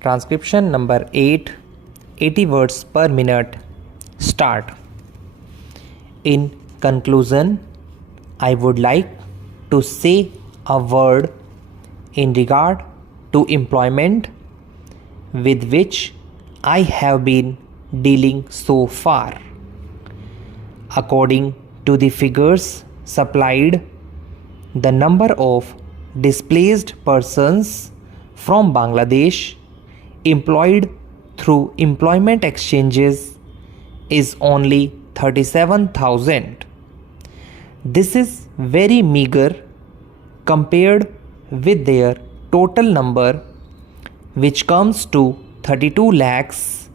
Transcription number 8, 80 words per minute. Start. In conclusion, I would like to say a word in regard to employment with which I have been dealing so far. According to the figures supplied, the number of displaced persons from Bangladesh employed through employment exchanges is only 37,000. This is very meager compared with their total number, which comes to 32 lakhs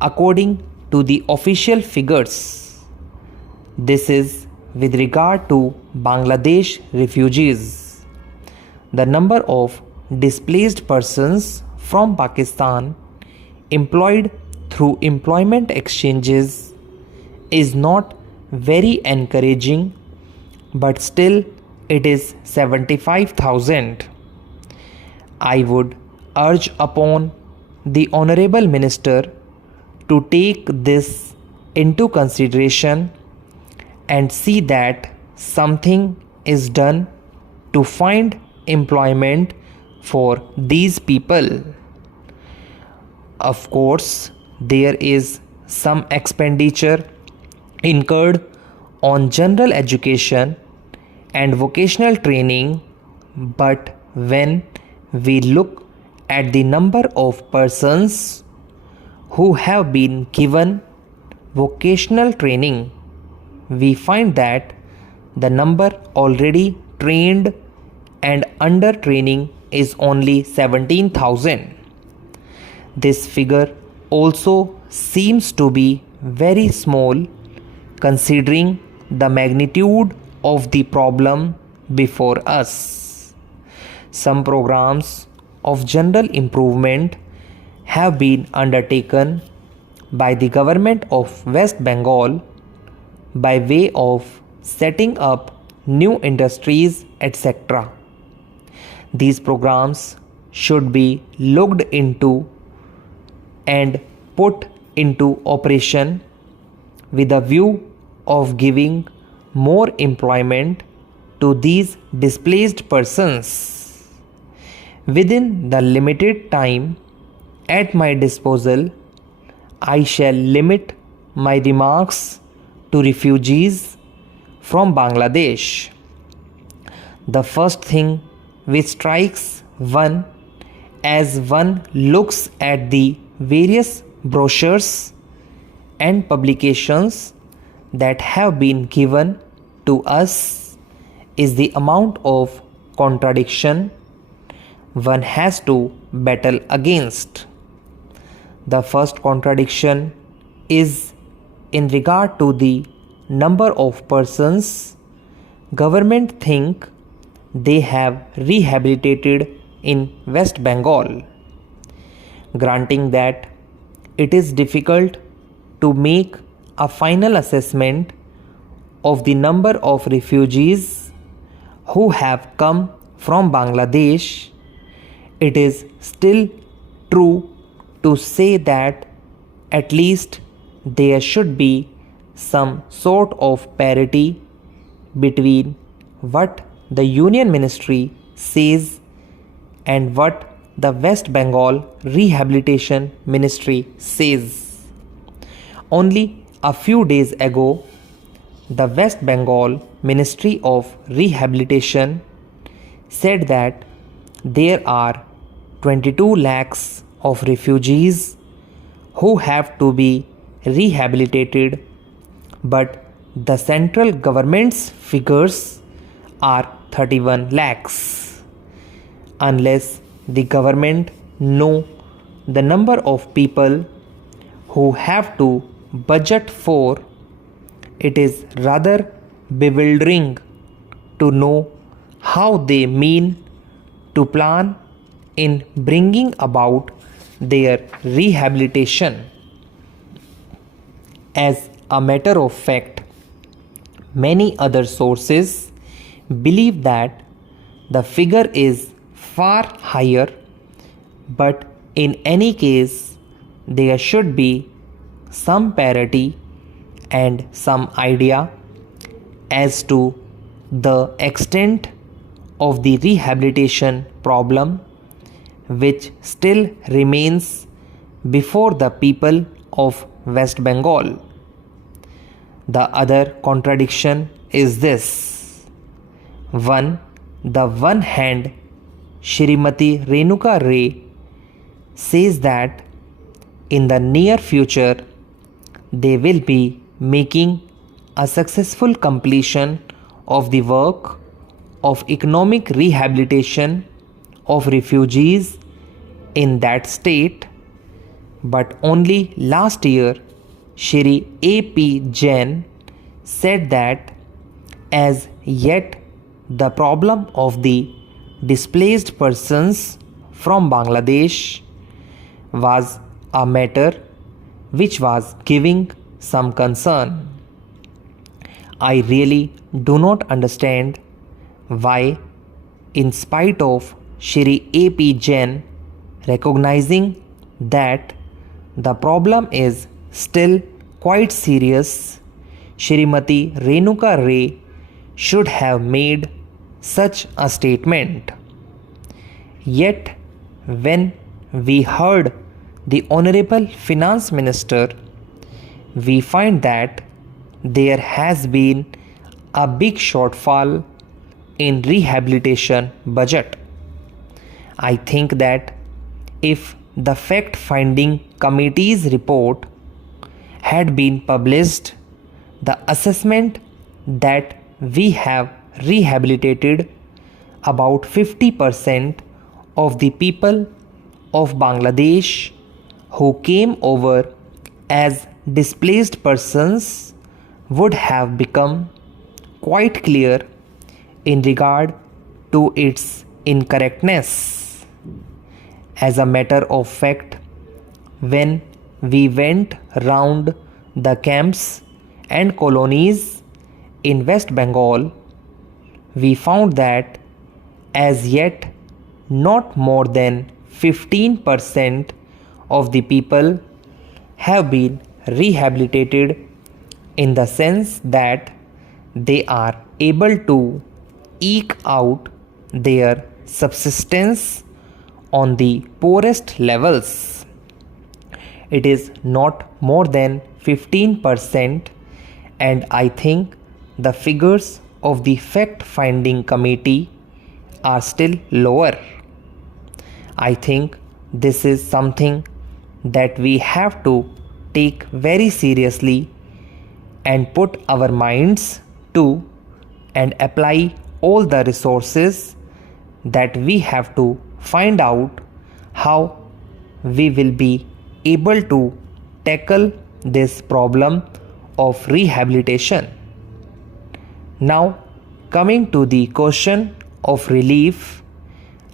according to the official figures. This is with regard to Bangladesh refugees. The number of displaced persons from Pakistan employed through employment exchanges is not very encouraging, but still it is 75,000. I would urge upon the Honorable Minister to take this into consideration and see that something is done to find employment for these people. Of course, there is some expenditure incurred on general education and vocational training, but when we look at the number of persons who have been given vocational training, we find that the number already trained and under training is only 17,000. This figure also seems to be very small considering the magnitude of the problem before us. Some programs of general improvement have been undertaken by the government of West Bengal by way of setting up new industries, etc. These programs should be looked into and put into operation with a view of giving more employment to these displaced persons. Within the limited time at my disposal, I shall limit my remarks to refugees from Bangladesh. The first thing which strikes one as one looks at the various brochures and publications that have been given to us is the amount of contradiction one has to battle against. The first contradiction is in regard to the number of persons government think they have rehabilitated in West Bengal. Granting that it is difficult to make a final assessment of the number of refugees who have come from Bangladesh, it is still true to say that at least there should be some sort of parity between what the Union Ministry says and what the West Bengal Rehabilitation Ministry says. Only a few days ago, the West Bengal Ministry of Rehabilitation said that there are 22 lakhs of refugees who have to be rehabilitated, but the central government's figures are 31 lakhs. Unless the government know the number of people who have to budget for, it is rather bewildering to know how they mean to plan in bringing about their rehabilitation. As a matter of fact, many other sources believe that the figure is far higher, but in any case, there should be some parity and some idea as to the extent of the rehabilitation problem which still remains before the people of West Bengal. The other contradiction is this. The one hand, Shrimati Renuka Ray says that in the near future they will be making a successful completion of the work of economic rehabilitation of refugees in that state, but only last year Shri A.P. Jain said that as yet the problem of the displaced persons from Bangladesh was a matter which was giving some concern. I really do not understand why, in spite of Shri A.P. Jain recognizing that the problem is still quite serious, Shrimati Renuka Ray should have made such a statement. Yet, when we heard the Honorable Finance Minister, we find that there has been a big shortfall in rehabilitation budget. I think that if the fact-finding committee's report had been published, the assessment that we have rehabilitated about 50% of the people of Bangladesh who came over as displaced persons would have become quite clear in regard to its incorrectness. As a matter of fact, when we went round the camps and colonies in West Bengal, we found that as yet not more than 15% of the people have been rehabilitated, in the sense that they are able to eke out their subsistence on the poorest levels. It is not more than 15%, and I think the figures of the fact-finding committee are still lower. I think this is something that we have to take very seriously and put our minds to and apply all the resources that we have to find out how we will be able to tackle this problem of rehabilitation. Now, coming to the question of relief,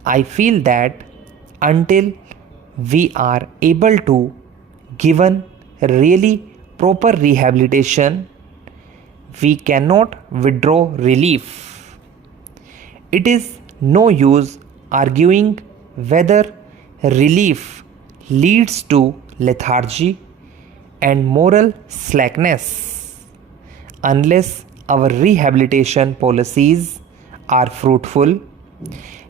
I feel that until we are able to given really proper rehabilitation, we cannot withdraw relief. It is no use arguing whether relief leads to lethargy and moral slackness unless our rehabilitation policies are fruitful.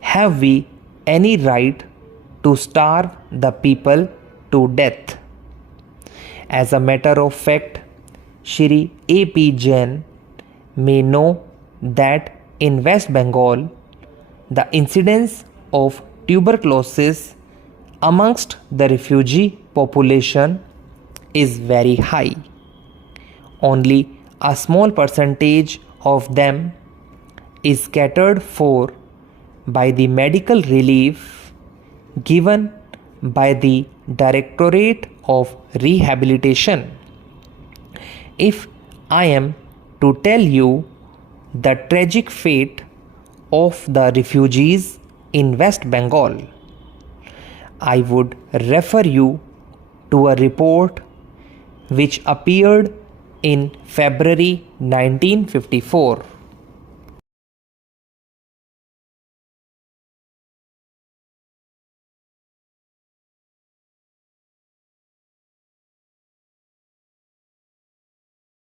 Have we any right to starve the people to death? As a matter of fact, Shri A.P. Jain may know that in West Bengal, the incidence of tuberculosis amongst the refugee population is very high. Only a small percentage of them is catered for by the medical relief given by the Directorate of Rehabilitation. If I am to tell you the tragic fate of the refugees in West Bengal, I would refer you to a report which appeared in February 1954